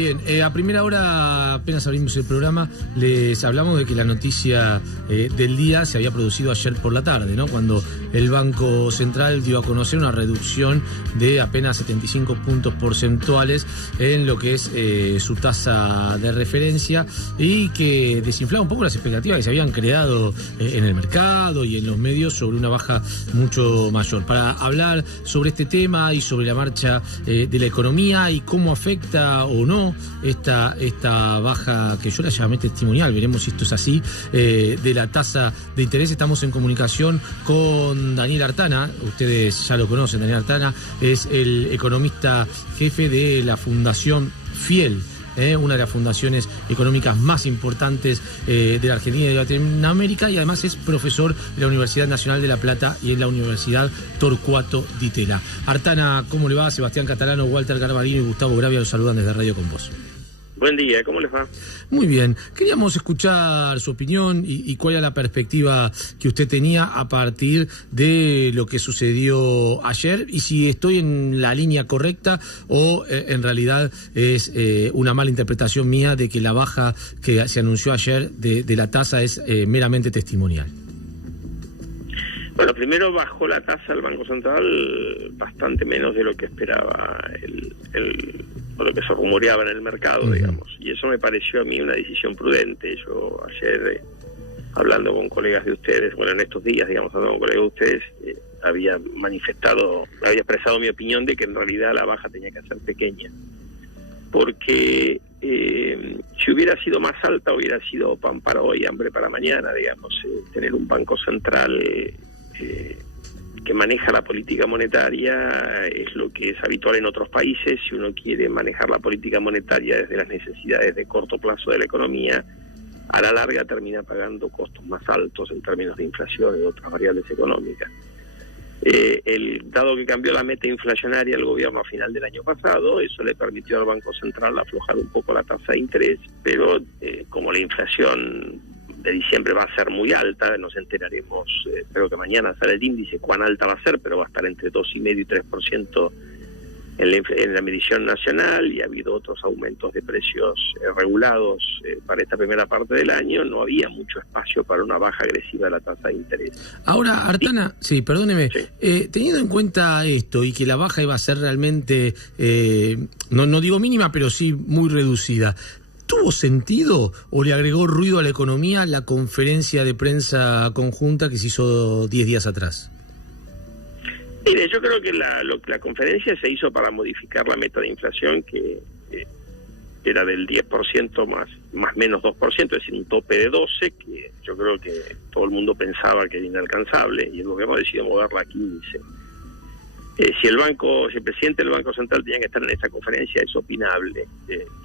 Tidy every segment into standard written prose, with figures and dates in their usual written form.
Bien, a primera hora, apenas abrimos el programa, les hablamos de que la noticia del día se había producido ayer por la tarde, ¿no? Cuando el Banco Central dio a conocer una reducción de apenas 75 puntos porcentuales en lo que es su tasa de referencia y que desinflaba un poco las expectativas que se habían creado en el mercado y en los medios sobre una baja mucho mayor. Para hablar sobre este tema y sobre la marcha de la economía y cómo afecta o no esta baja, que yo la llamé testimonial, veremos si esto es así, de la tasa de interés. Estamos en comunicación con Daniel Artana. Ustedes ya lo conocen. Daniel Artana es el economista jefe de la Fundación Fiel, una de las fundaciones económicas más importantes de la Argentina y de Latinoamérica, y además es profesor de la Universidad Nacional de La Plata y en la Universidad Torcuato Di Tella. Artana, ¿cómo le va? Sebastián Catalano, Walter Garbarino y Gustavo Gravia los saludan desde Radio Con Vos. Buen día, ¿cómo les va? Muy bien, queríamos escuchar su opinión y cuál era la perspectiva que usted tenía a partir de lo que sucedió ayer y si estoy en la línea correcta o en realidad es una mala interpretación mía de que la baja que se anunció ayer de la tasa es meramente testimonial. Bueno, primero bajó la tasa del Banco Central bastante menos de lo que esperaba o lo que se rumoreaba en el mercado, digamos. Y eso me pareció a mí una decisión prudente. Yo ayer, hablando con colegas de ustedes, bueno, en estos días, digamos, hablando con colegas de ustedes, había expresado mi opinión de que en realidad la baja tenía que ser pequeña. Porque si hubiera sido más alta, hubiera sido pan para hoy, hambre para mañana, digamos. Tener un Banco Central que maneja la política monetaria es lo que es habitual en otros países. Si uno quiere manejar la política monetaria desde las necesidades de corto plazo de la economía, a la larga termina pagando costos más altos en términos de inflación y otras variables económicas. Dado que cambió la meta inflacionaria el gobierno a final del año pasado, eso le permitió al Banco Central aflojar un poco la tasa de interés, pero como la inflación de diciembre va a ser muy alta, nos enteraremos, creo que mañana sale el índice, cuán alta va a ser, pero va a estar entre 2,5% y 3% en la medición nacional, y ha habido otros aumentos de precios regulados para esta primera parte del año. No había mucho espacio para una baja agresiva de la tasa de interés. Ahora, Artana, sí, perdóneme, teniendo en cuenta esto y que la baja iba a ser realmente, no digo mínima, pero sí muy reducida, ¿tuvo sentido o le agregó ruido a la economía la conferencia de prensa conjunta que se hizo 10 días atrás? Mire, yo creo que la conferencia se hizo para modificar la meta de inflación, que era del 10% más menos 2%, es decir, un tope de 12%, que yo creo que todo el mundo pensaba que era inalcanzable, y el gobierno decidió moverla a 15%. Si el presidente del Banco Central tenía que estar en esa conferencia, es opinable.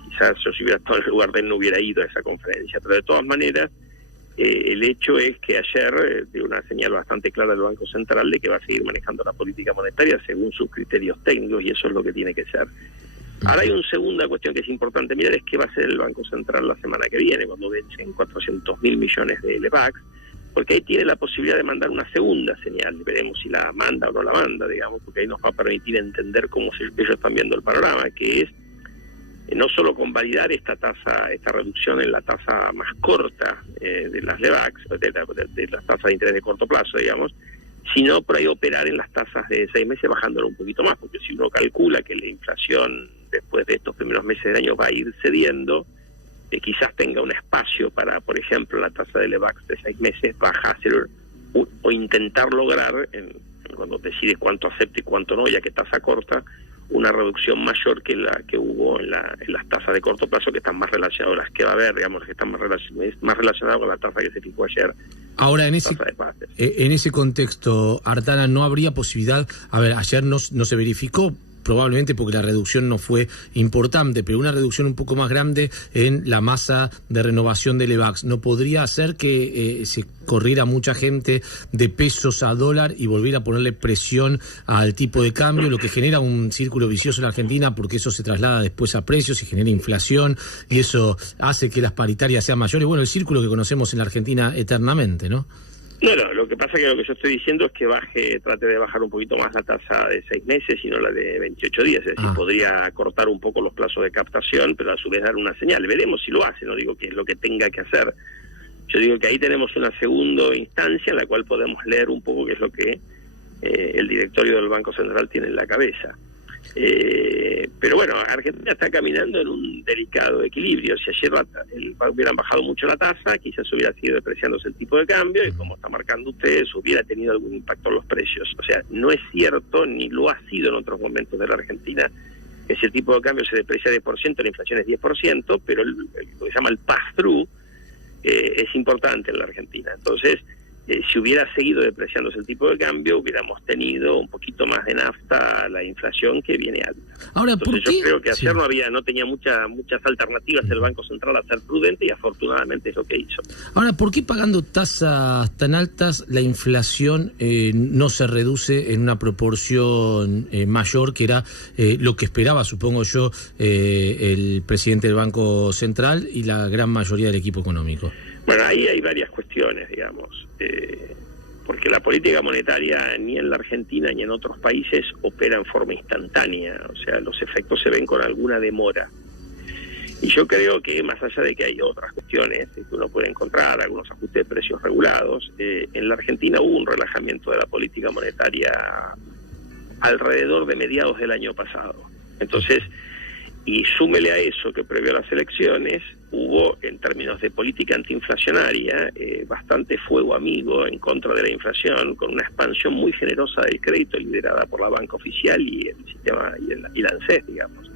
Quizás yo, si hubiera estado en el lugar de él, no hubiera ido a esa conferencia, pero de todas maneras, el hecho es que ayer dio una señal bastante clara del Banco Central de que va a seguir manejando la política monetaria según sus criterios técnicos, y eso es lo que tiene que ser. Ahora hay una segunda cuestión que es importante mirar, es qué va a hacer el Banco Central la semana que viene, cuando vencen 400.000 millones de LEBACs, porque ahí tiene la posibilidad de mandar una segunda señal. Veremos si la manda o no la manda, digamos, porque ahí nos va a permitir entender cómo ellos están viendo el panorama, que es no solo convalidar esta reducción en la tasa más corta de las LEBACs, de las tasas de interés de corto plazo, digamos, sino por ahí operar en las tasas de 6 meses bajándolo un poquito más, porque si uno calcula que la inflación después de estos primeros meses del año va a ir cediendo, quizás tenga un espacio para, por ejemplo, la tasa de LEBACs de 6 meses bajar o intentar lograr, cuando decides cuánto acepta y cuánto no, ya que tasa corta, una reducción mayor que la que hubo en las tasas de corto plazo, que están más relacionadas, las que va a haber, digamos, que están más relacionadas con la tasa que se fijó ayer. Ahora, en ese contexto, Artana, ¿no habría posibilidad? A ver, ayer no se verificó, probablemente porque la reducción no fue importante, pero una reducción un poco más grande en la masa de renovación de LEBACs, ¿no podría hacer que se corriera mucha gente de pesos a dólar y volviera a ponerle presión al tipo de cambio, lo que genera un círculo vicioso en la Argentina, porque eso se traslada después a precios y genera inflación, y eso hace que las paritarias sean mayores? Bueno, el círculo que conocemos en la Argentina eternamente, ¿no? No, lo que pasa es que lo que yo estoy diciendo es que trate de bajar un poquito más la tasa de 6 meses y no la de 28 días. Es decir, podría cortar un poco los plazos de captación, pero a su vez dar una señal. Veremos si lo hace, no digo que es lo que tenga que hacer. Yo digo que ahí tenemos una segunda instancia en la cual podemos leer un poco qué es lo que el directorio del Banco Central tiene en la cabeza. Pero bueno, Argentina está caminando en un delicado equilibrio. Si ayer hubieran bajado mucho la tasa, quizás hubiera sido depreciándose el tipo de cambio y, como está marcando ustedes, hubiera tenido algún impacto en los precios. O sea, no es cierto, ni lo ha sido en otros momentos de la Argentina, que si el tipo de cambio se deprecia 10%, la inflación es 10%, pero lo que se llama el pass-through es importante en la Argentina. Entonces, si hubiera seguido depreciándose el tipo de cambio, hubiéramos tenido un poquito más de nafta la inflación, que viene alta. Ahora, entonces yo creo que ayer no tenía muchas alternativas el Banco Central a ser prudente, y afortunadamente es lo que hizo. Ahora, ¿por qué pagando tasas tan altas la inflación no se reduce en una proporción mayor, que era lo que esperaba, supongo yo, el presidente del Banco Central y la gran mayoría del equipo económico? Bueno, ahí hay varias cuestiones, digamos, porque la política monetaria ni en la Argentina ni en otros países opera en forma instantánea, o sea, los efectos se ven con alguna demora. Y yo creo que, más allá de que hay otras cuestiones que uno puede encontrar, algunos ajustes de precios regulados, en la Argentina hubo un relajamiento de la política monetaria alrededor de mediados del año pasado. Entonces, y súmele a eso que previo a las elecciones hubo, en términos de política antiinflacionaria, bastante fuego amigo en contra de la inflación, con una expansión muy generosa del crédito liderada por la banca oficial y el sistema y la ANSES, digamos.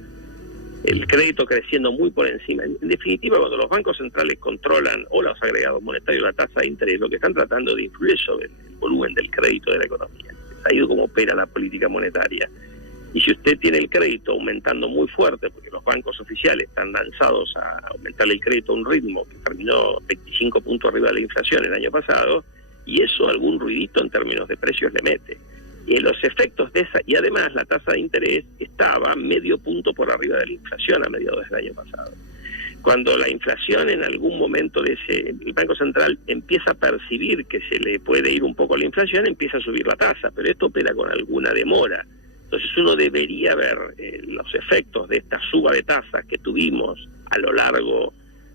El crédito creciendo muy por encima. En definitiva, cuando los bancos centrales controlan, o los agregados monetarios, la tasa de interés, lo que están tratando de influir sobre el volumen del crédito de la economía. Es ahí como opera la política monetaria. Y si usted tiene el crédito aumentando muy fuerte, porque los bancos oficiales están lanzados a aumentar el crédito a un ritmo que terminó 25 puntos arriba de la inflación el año pasado, y eso algún ruidito en términos de precios le mete. Y los efectos de esa, y además la tasa de interés estaba medio punto por arriba de la inflación a mediados del año pasado. Cuando la inflación en algún momento el Banco Central empieza a percibir que se le puede ir un poco la inflación, empieza a subir la tasa, pero esto opera con alguna demora. Entonces uno debería ver los efectos de esta suba de tasas que tuvimos a lo largo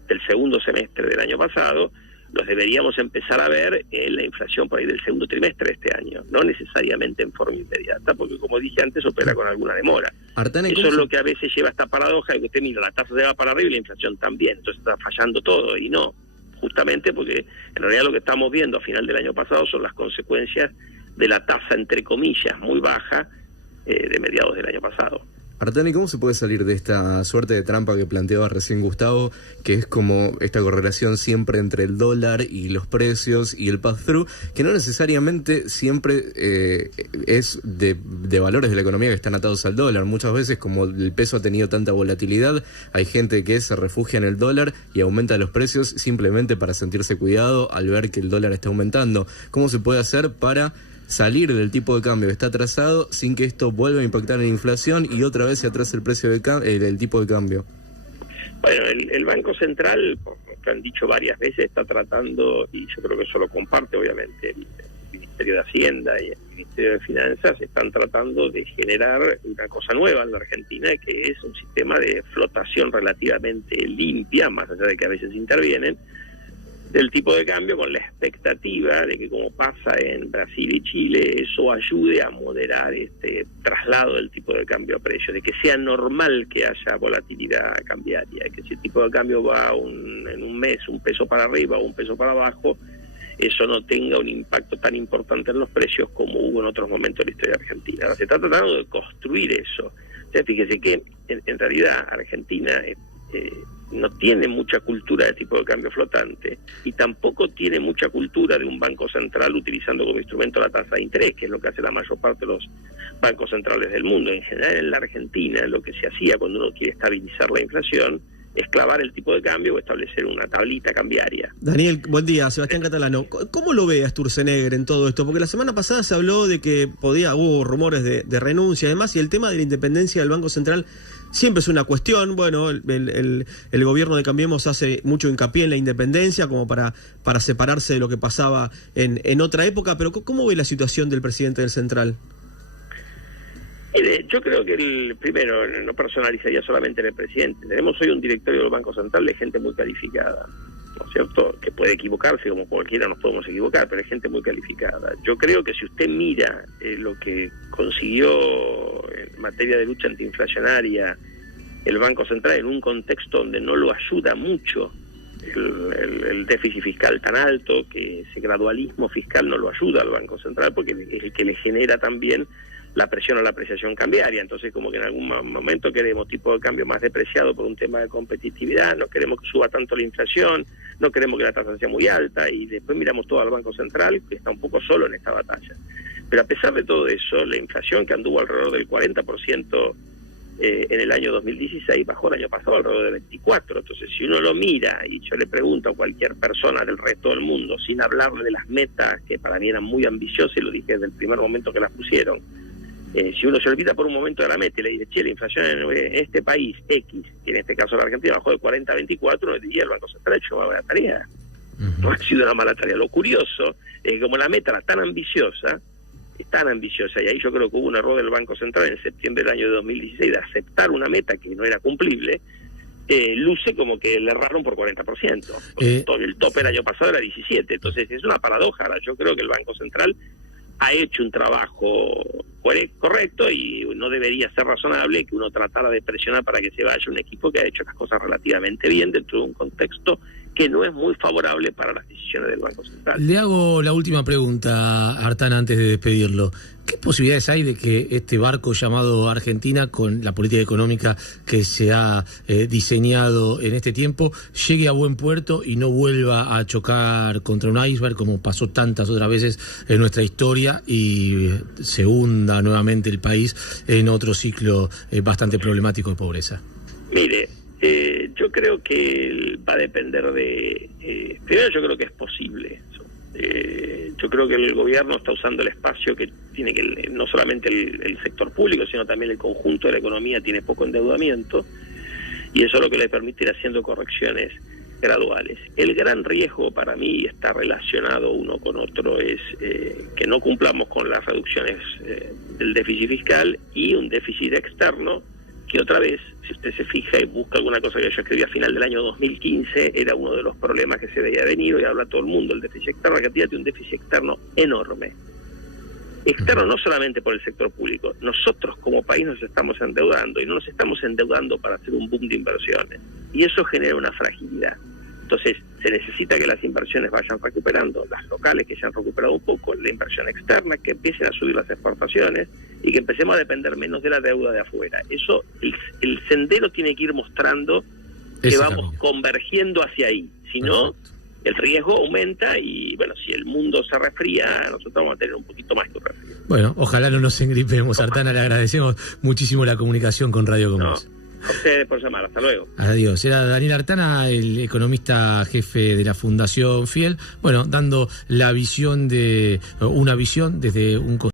del segundo semestre del año pasado, los deberíamos empezar a ver en la inflación por ahí del segundo trimestre de este año, no necesariamente en forma inmediata, porque como dije antes, opera con alguna demora. Artane, eso es lo que a veces lleva a esta paradoja de que usted mira, la tasa se va para arriba y la inflación también, entonces está fallando todo, y no, justamente porque en realidad lo que estamos viendo a final del año pasado son las consecuencias de la tasa, entre comillas, muy baja, de mediados del año pasado. Artane, ¿cómo se puede salir de esta suerte de trampa que planteaba recién Gustavo, que es como esta correlación siempre entre el dólar y los precios y el pass-through, que no necesariamente siempre es de valores de la economía que están atados al dólar? Muchas veces, como el peso ha tenido tanta volatilidad, hay gente que se refugia en el dólar y aumenta los precios simplemente para sentirse cuidado al ver que el dólar está aumentando. ¿Cómo se puede hacer para salir del tipo de cambio que está atrasado sin que esto vuelva a impactar en la inflación y otra vez se atrase el precio del tipo de cambio? Bueno, el Banco Central, como han dicho varias veces, está tratando, y yo creo que eso lo comparte obviamente el Ministerio de Hacienda y el Ministerio de Finanzas, están tratando de generar una cosa nueva en la Argentina, que es un sistema de flotación relativamente limpia, más allá de que a veces intervienen, del tipo de cambio, con la expectativa de que, como pasa en Brasil y Chile, eso ayude a moderar este traslado del tipo de cambio a precio, de que sea normal que haya volatilidad cambiaria, que si el tipo de cambio va en un mes un peso para arriba o un peso para abajo, eso no tenga un impacto tan importante en los precios como hubo en otros momentos de la historia argentina. Ahora, se está tratando de construir eso. O sea, fíjese que en realidad Argentina no tiene mucha cultura de tipo de cambio flotante y tampoco tiene mucha cultura de un banco central utilizando como instrumento la tasa de interés, que es lo que hace la mayor parte de los bancos centrales del mundo. En general, en la Argentina, lo que se hacía cuando uno quiere estabilizar la inflación es clavar el tipo de cambio o establecer una tablita cambiaria. Daniel, buen día. Sebastián Catalano. ¿Cómo lo ve a Sturzenegger en todo esto? Porque la semana pasada se habló de que hubo rumores de renuncia, además, y el tema de la independencia del Banco Central siempre es una cuestión. Bueno, el gobierno de Cambiemos hace mucho hincapié en la independencia como para separarse de lo que pasaba en otra época, pero ¿cómo ve la situación del presidente del Central? Yo creo que primero no personalizaría solamente en el presidente. Tenemos hoy un directorio del Banco Central de gente muy calificada, ¿no es cierto? Que puede equivocarse, como cualquiera nos podemos equivocar, pero es gente muy calificada. Yo creo que si usted mira lo que consiguió en materia de lucha antiinflacionaria el Banco Central en un contexto donde no lo ayuda mucho el déficit fiscal tan alto, que ese gradualismo fiscal no lo ayuda al Banco Central, porque es el que le genera también la presión a la apreciación cambiaria. Entonces, como que en algún momento queremos tipo de cambio más depreciado por un tema de competitividad, no queremos que suba tanto la inflación, no queremos que la tasa sea muy alta, y después miramos todo al Banco Central, que está un poco solo en esta batalla. Pero a pesar de todo eso, la inflación, que anduvo alrededor del 40% en el año 2016, bajó el año pasado alrededor del 24%. Entonces, si uno lo mira, y yo le pregunto a cualquier persona del resto del mundo, sin hablarle de las metas, que para mí eran muy ambiciosas, y lo dije desde el primer momento que las pusieron, si uno se olvida por un momento de la meta y le dice, che, la inflación en este país X, que en este caso la Argentina bajó de 40 a 24, le diría el Banco Central hecho una buena tarea. No ha sido una mala tarea. Lo curioso es que como la meta era tan ambiciosa, y ahí yo creo que hubo un error del Banco Central en septiembre del año de 2016 de aceptar una meta que no era cumplible, luce como que le erraron por 40%. El tope el año pasado era 17%. Entonces es una paradoja. Ahora, yo creo que el Banco Central ha hecho un trabajo correcto, y no debería ser razonable que uno tratara de presionar para que se vaya un equipo que ha hecho las cosas relativamente bien dentro de un contexto que no es muy favorable para las decisiones del Banco Central. Le hago la última pregunta, Artana, antes de despedirlo. ¿Qué posibilidades hay de que este barco llamado Argentina, con la política económica que se ha diseñado en este tiempo, llegue a buen puerto y no vuelva a chocar contra un iceberg como pasó tantas otras veces en nuestra historia, y se hunda nuevamente el país en otro ciclo bastante problemático de pobreza? Mire, yo creo que va a depender de... primero, yo creo que es posible eso. Yo creo que el gobierno está usando el espacio que tiene, que no solamente el sector público, sino también el conjunto de la economía tiene poco endeudamiento, y eso es lo que le permite ir haciendo correcciones graduales. El gran riesgo para mí está relacionado uno con otro, es que no cumplamos con las reducciones del déficit fiscal, y un déficit externo que, otra vez, si usted se fija y busca alguna cosa que yo escribí a final del año 2015, era uno de los problemas que se veía venir, y habla todo el mundo, el déficit externo. Argentina tiene un déficit externo enorme. Externo no solamente por el sector público. Nosotros como país nos estamos endeudando, y no nos estamos endeudando para hacer un boom de inversiones, y eso genera una fragilidad. Entonces, se necesita que las inversiones vayan recuperando, las locales que se han recuperado un poco, la inversión externa, que empiecen a subir las exportaciones, y que empecemos a depender menos de la deuda de afuera. Eso, el sendero tiene que ir mostrando que vamos convergiendo hacia ahí. Si no, el riesgo aumenta, y bueno, si el mundo se resfría, nosotros vamos a tener un poquito más que un resfrío. Bueno, ojalá no nos engripemos, Artana. Le agradecemos muchísimo la comunicación con Radio Comercio. A ustedes por llamar, hasta luego. Adiós. Era Daniel Artana, el economista jefe de la Fundación Fiel, bueno, dando una visión desde un